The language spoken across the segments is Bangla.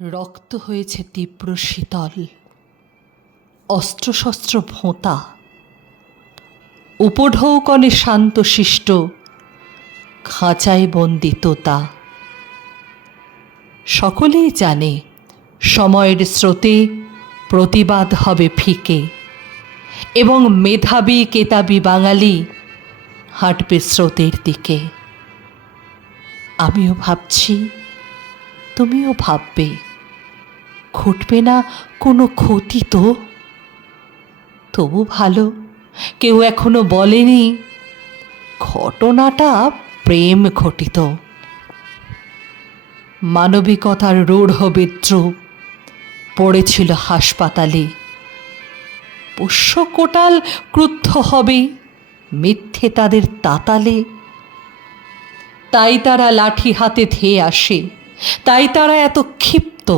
রক্ত হয়েছে তীব্র শীতল, অস্ত্রশস্ত্র ভোঁতা, উপঢৌকনে শান্তশিষ্ট, খাঁচায় বন্দি তোতা। সকলেই জানে সময়ের স্রোতে প্রতিবাদ হবে ফিকে, এবং মেধাবী কেতাবী বাঙালি হাঁটবে স্রোতের দিকে। আমিও ভাবছি, তুমিও ভাববে, ঘটবে না কোনো ক্ষতি তো? তবু ভালো কেউ এখনো বলেনি ঘটনাটা প্রেম ঘটিত। মানবিকতার রূঢ় বিদ্রুপ পড়েছিল হাসপাতালে। পোষ্যকোটাল ক্রুদ্ধ হবে মিথ্যে তাদের তাতালে। তাই তারা লাঠি হাতে ধেয়ে আসে, তাই তারা এত ক্ষিপ্ত,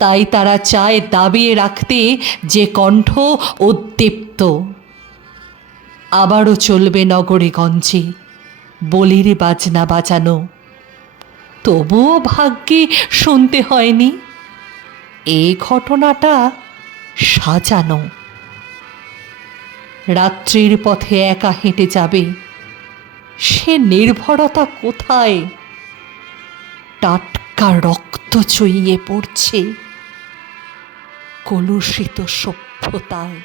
তাই তারা চায় দাবিয়ে রাখতে যে কণ্ঠ উদ্দীপ্ত। আবারও চলবে নগরে গঞ্জে বলির বাজনা বাজানো। তবুও ভাগ্যে শুনতে হয়নি এই ঘটনাটা সাজানো। রাত্রির পথে একা হেঁটে যাবে, সে নির্ভরতা কোথায়? টাটকা রক্ত চুইয়ে পড়ছে কলুষিত সভ্যতায়।